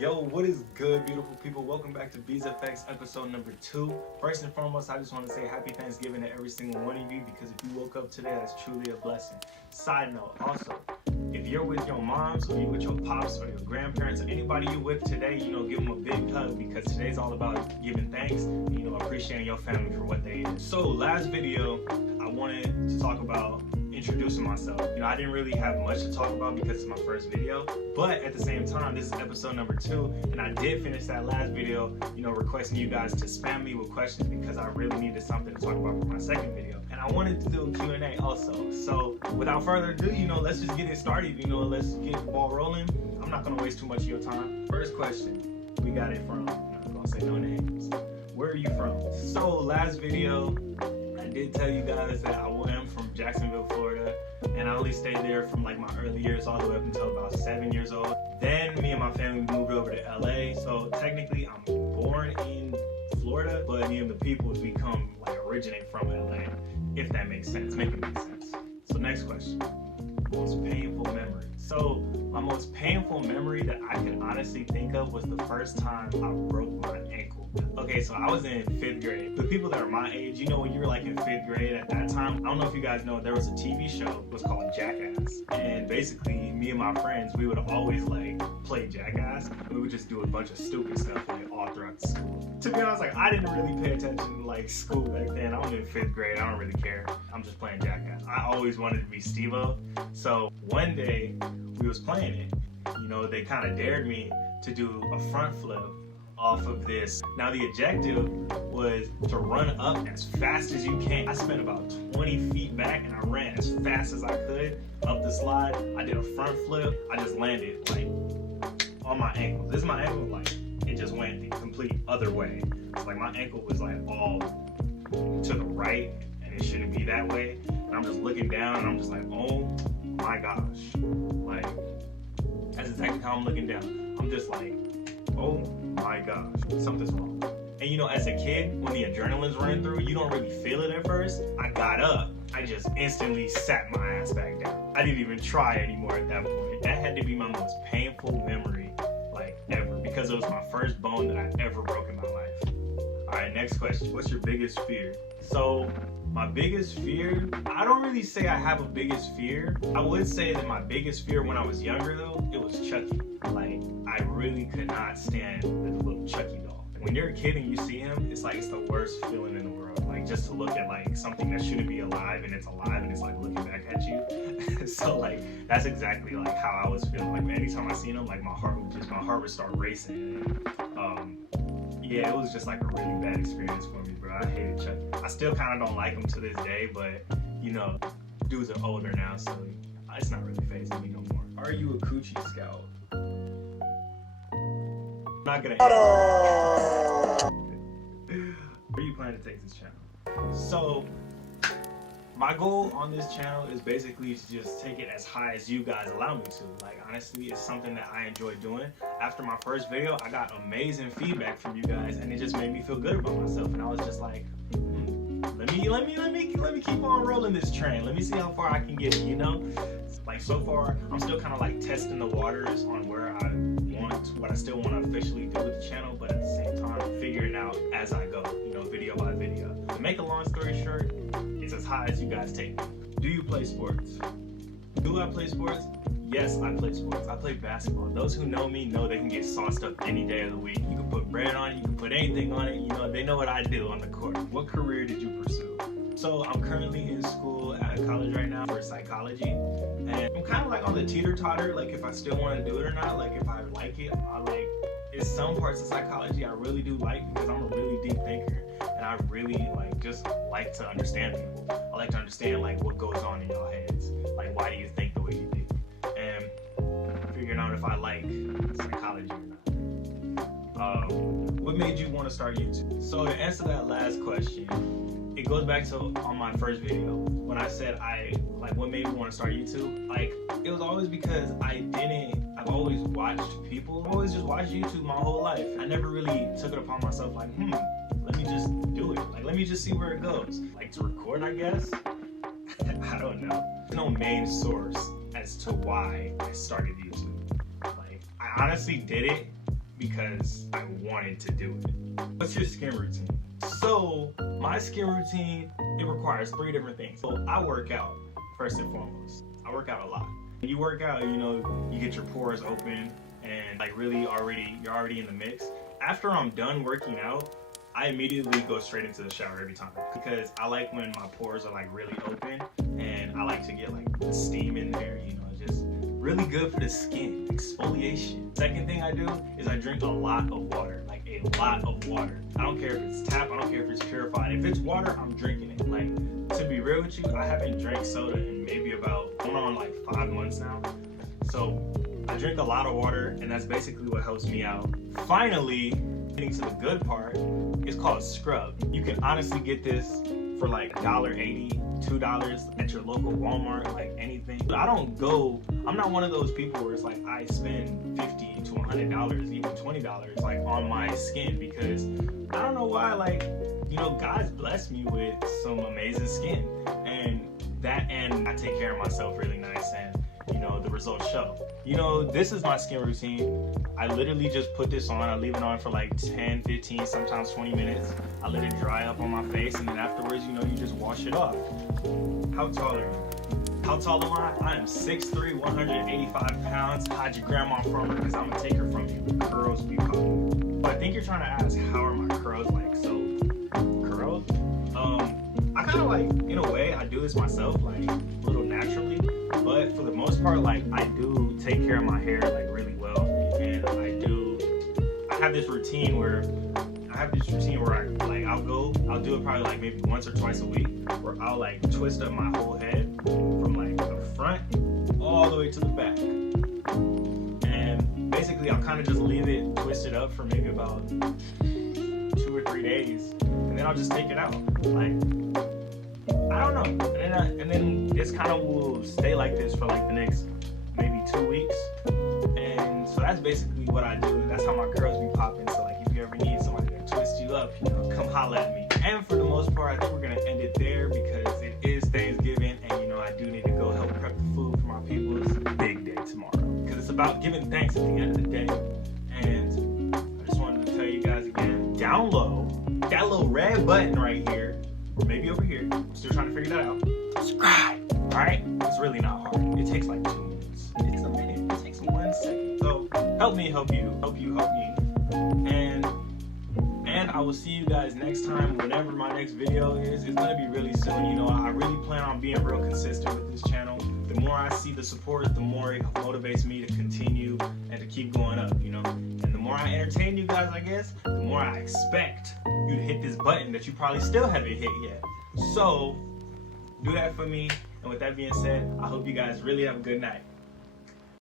Yo, what is good, beautiful people? Welcome back to Bees FX episode number 2. First and foremost, I just want to say happy Thanksgiving to every single one of you, because if you woke up today, that's truly a blessing. Side note, also, if you're with your moms or you with your pops or your grandparents or anybody you with today, give them a big hug, because today's all about giving thanks and, appreciating your family for what they is. So last video, I wanted to talk about introducing myself. I didn't really have much to talk about because it's my first video, but at the same time, this is episode number 2, and I did finish that last video, requesting you guys to spam me with questions because I really needed something to talk about for my second video, and I wanted to do a Q&A also. So without further ado, let's just get it started. Let's get the ball rolling. I'm not gonna waste too much of your time. First question, we got it from, I'm not gonna say no names. Where are you from? So last video, I did tell you guys that I am from Jacksonville, Florida, and I only stayed there from like my early years all the way up until about 7 years old. Then me and my family moved over to LA, so technically I'm born in Florida, but me and the people originate from LA, if that makes sense. Make it make sense. So next question, most painful memory. So my most painful memory that I can honestly think of was the first time I broke my ankle. Okay, so I was in 5th grade. The people that are my age, when you were like in 5th grade at that time, I don't know if you guys know, there was a TV show, it was called Jackass. And basically, me and my friends, we would always play Jackass. We would just do a bunch of stupid stuff all throughout the school. To be honest, I didn't really pay attention to school back then. I was in 5th grade, I don't really care. I'm just playing Jackass. I always wanted to be Steve-O. So one day, we was playing it. They kind of dared me to do a front flip off of this. Now the objective was to run up as fast as you can. I spent about 20 feet back and I ran as fast as I could up the slide. I did a front flip. I just landed on my ankle. This is my ankle, it just went the complete other way. It's my ankle was all to the right, and it shouldn't be that way. And I'm just looking down and I'm just oh my gosh. That's exactly how I'm looking down. I'm just oh my gosh, something's wrong. And as a kid, when the adrenaline's running through, you don't really feel it at first. I got up, I just instantly sat my ass back down. I didn't even try anymore at that point. That had to be my most painful memory, ever, because it was my first bone that I ever broke in my life. All right, next question. What's your biggest fear? So my biggest fear, I don't really say I have a biggest fear. I would say that my biggest fear when I was younger though, it was Chucky. I really could not stand the little Chucky doll. When you're a kid and you see him, it's it's the worst feeling in the world. Just to look at something that shouldn't be alive and it's alive and it's looking back at you. So that's exactly how I was feeling. Anytime I seen him, my heart would start racing. Yeah, it was just a really bad experience for me, bro. I hated Chucky. I still kind of don't like him to this day, but dudes are older now, so it's not really fazing me no more. Are you a coochie scout? I'm not gonna Where are you planning to take this channel? So my goal on this channel is basically to just take it as high as you guys allow me to. Honestly, it's something that I enjoy doing. After my first video, I got amazing feedback from you guys, and it just made me feel good about myself. And I was just let me keep on rolling this train. Let me see how far I can get it. So far, I'm still kind of testing the waters on what I still want to officially do with the channel, but at the same time, figuring out as I go, video by video. To make a long story short, it's as high as you guys take me. Do you play sports? Do I play sports? Yes, I play sports. I play basketball. Those who know me know they can get sauced up any day of the week. You can put bread on it, you can put anything on it. They know what I do on the court. What career did you pursue? So I'm currently in school at college right now for psychology, and I'm kind of on the teeter-totter, if I still want to do it or not. If I like it, it's some parts of psychology I really do because I'm a really deep thinker, and I really just like to understand people. I like to understand what goes on in y'all heads, why do you think the way you do, and figuring out if I like psychology or not. What made you want to start YouTube? So to answer that last question, it goes back to on my first video when I said what made me want to start YouTube. It was always because I've always watched people. I've always just watched YouTube my whole life. I never really took it upon myself let me just do it. Let me just see where it goes. To record, I guess. I don't know. There's no main source as to why I started YouTube. I honestly did it because I wanted to do it. What's your skin routine? So my skin routine, it requires 3 different things. So I work out first and foremost. I work out a lot. When you work out, you know, you get your pores open and like really you're already in the mix. After I'm done working out, I immediately go straight into the shower every time because I like when my pores are like really open and I like to get like the steam in there, you know, just really good for the skin, exfoliation. Second thing I do is I drink a lot of water, like a lot of water. I don't care if it's tap, I don't care if it's purified. If it's water, I'm drinking it. Like, to be real with you, I haven't drank soda in maybe about, going on like 5 months now. So I drink a lot of water and that's basically what helps me out. Finally, getting to the good part, it's called Scrub. You can honestly get this for like $1.80, $2 at your local Walmart, like anything. But I'm not one of those people where it's like I spend $50 to $100, even $20 like on my skin because I don't know why, like, you know, God's blessed me with some amazing skin and I take care of myself really nice and, you know, the results show. You know, this is my skin routine. I literally just put this on. I leave it on for like 10, 15, sometimes 20 minutes. I let it dry up on my face and then afterwards, you know, you just wash it off. How tall are you? How tall am I? I am 6'3", 185 pounds. Hide your grandma from her because I'm going to take her from you. Curls be popping. But I think you're trying to ask, how are my curls like? So, curls? I kind of like, in a way, I do this myself, like a little naturally. But for the most part, like I do take care of my hair like really well. And I have this routine where I'll do it probably like maybe once or twice a week where I'll like twist up my whole head from like the front all the way to the back. And basically I'll kind of just leave it twisted up for maybe about 2 or 3 days. And then I'll just take it out. Like, I don't know. And then this kind of will stay like this for like the next maybe 2 weeks. And so that's basically what I do. That's how my curls be popping. So like if you ever need somebody to twist you up, you know, come holla at me. And for the most part, I think we're gonna end it there because it is Thanksgiving and you know I do need to go help prep the food for my people's big day tomorrow. Because it's about giving thanks at the end of the day. And I just wanted to tell you guys again, download that little red button right here, or maybe over here. I'm still trying to figure that out. Subscribe. Alright? It's really not hard. It takes like 2 minutes. It takes a minute. It takes 1 second. So help me help you. Help you help me. And I will see you guys next time whenever my next video is. It's gonna be really soon. You know, I really plan on being real consistent with this channel. The more I see the support, the more it motivates me to continue and to keep going up, you know. And the more I entertain you guys, I guess, the more I expect you to hit this button that you probably still haven't hit yet. So do that for me. And with that being said, I hope you guys really have a good night.